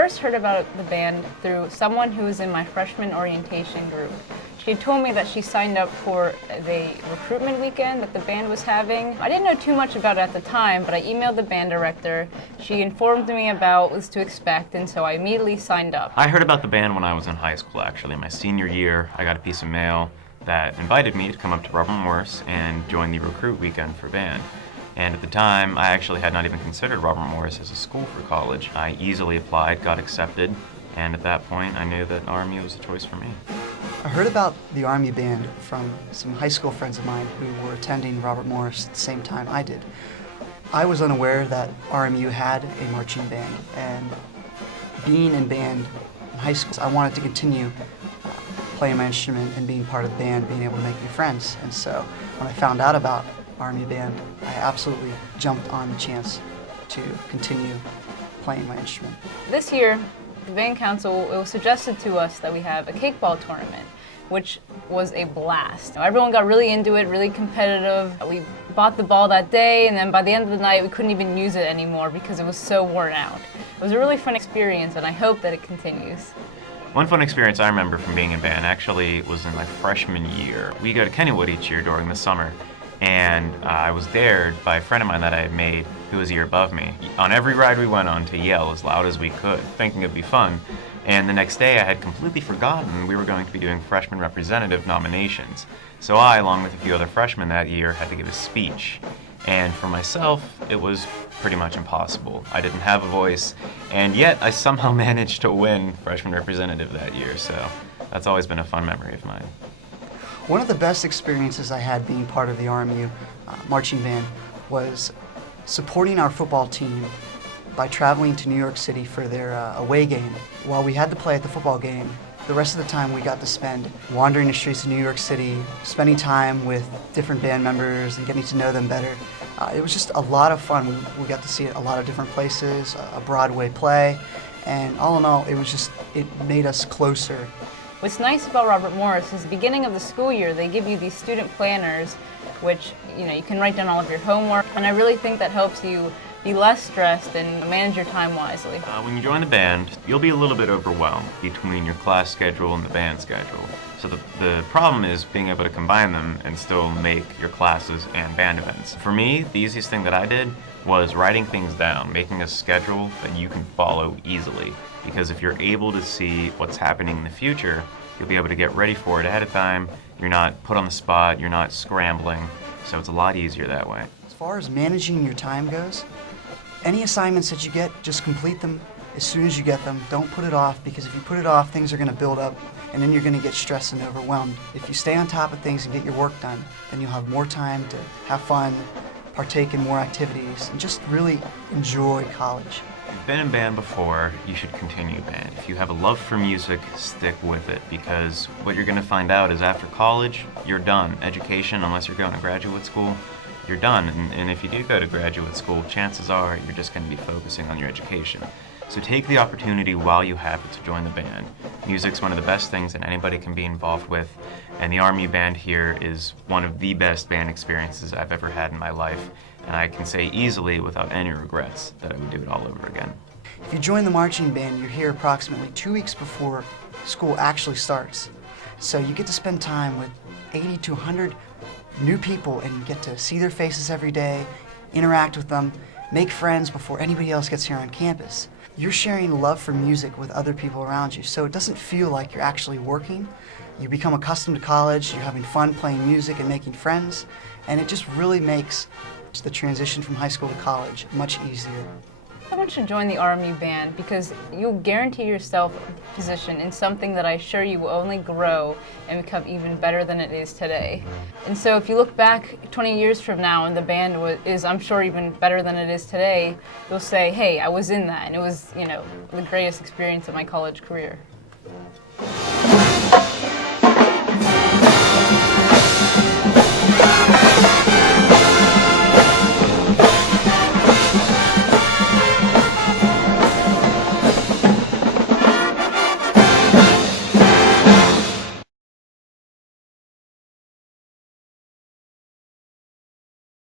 first heard about the band through someone who was in my freshman orientation group. She told me that she signed up for the recruitment weekend that the band was having. I didn't know too much about it at the time, but I emailed the band director. She informed me about what to expect, and so I immediately signed up. I heard about the band when I was in high school, actually. My senior year, I got a piece of mail that invited me to come up to Robert Morris and join the recruit weekend for band. And at the time, I actually had not even considered Robert Morris as a school for college. I easily applied, got accepted, and at that point, I knew that RMU was a choice for me. I heard about the RMU band from some high school friends of mine who were attending Robert Morris at the same time I did. I was unaware that RMU had a marching band, and being in band in high school, I wanted to continue playing my instrument and being part of the band, being able to make new friends. And so when I found out about RMU band, I absolutely jumped on the chance to continue playing my instrument. This year, the band council, it was suggested to us that we have a kickball tournament, which was a blast. Everyone got really into it, really competitive. We bought the ball that day, and then by the end of the night, we couldn't even use it anymore because it was so worn out. It was a really fun experience, and I hope that it continues. One fun experience I remember from being in band actually was in my freshman year. We go to Kennywood each year during the summer, and I was dared by a friend of mine that I had made who was a year above me. On every ride we went on to yell as loud as we could, thinking it'd be fun. And the next day I had completely forgotten we were going to be doing freshman representative nominations. So I, along with a few other freshmen that year, had to give a speech. And for myself, it was pretty much impossible. I didn't have a voice, and yet I somehow managed to win freshman representative that year, so that's always been a fun memory of mine. One of the best experiences I had being part of the RMU marching band was supporting our football team by traveling to New York City for their away game. While we had to play at the football game, the rest of the time we got to spend wandering the streets of New York City, spending time with different band members and getting to know them better. It was just a lot of fun. We got to see a lot of different places, a Broadway play, and all in all, it made us closer. What's nice about Robert Morris is the beginning of the school year, they give you these student planners, which you can write down all of your homework, and I really think that helps you be less stressed and manage your time wisely. When you join the band, you'll be a little bit overwhelmed between your class schedule and the band schedule. So the problem is being able to combine them and still make your classes and band events. For me, the easiest thing that I did was writing things down, making a schedule that you can follow easily. Because if you're able to see what's happening in the future, you'll be able to get ready for it ahead of time. You're not put on the spot, you're not scrambling, so it's a lot easier that way. As far as managing your time goes, any assignments that you get, just complete them as soon as you get them. Don't put it off, because if you put it off, things are going to build up, and then you're going to get stressed and overwhelmed. If you stay on top of things and get your work done, then you'll have more time to have fun, partake in more activities, and just really enjoy college. If you've been in band before, you should continue band. If you have a love for music, stick with it, because what you're going to find out is after college, you're done. Education, unless you're going to graduate school, you're done. And if you do go to graduate school, chances are you're just going to be focusing on your education. So take the opportunity while you have it to join the band. Music's one of the best things that anybody can be involved with, and the RMU band here is one of the best band experiences I've ever had in my life, and I can say easily without any regrets that I would do it all over again. If you join the marching band, you're here approximately 2 weeks before school actually starts. So you get to spend time with 80 to 100 new people and get to see their faces every day, interact with them, make friends before anybody else gets here on campus. You're sharing love for music with other people around you, so it doesn't feel like you're actually working. You become accustomed to college, you're having fun playing music and making friends, and it just really makes the transition from high school to college much easier. Everyone should join the RMU band because you'll guarantee yourself a position in something that I assure you will only grow and become even better than it is today. And so if you look back 20 years from now and the band is, I'm sure, even better than it is today, you'll say, hey, I was in that, and it was, the greatest experience of my college career.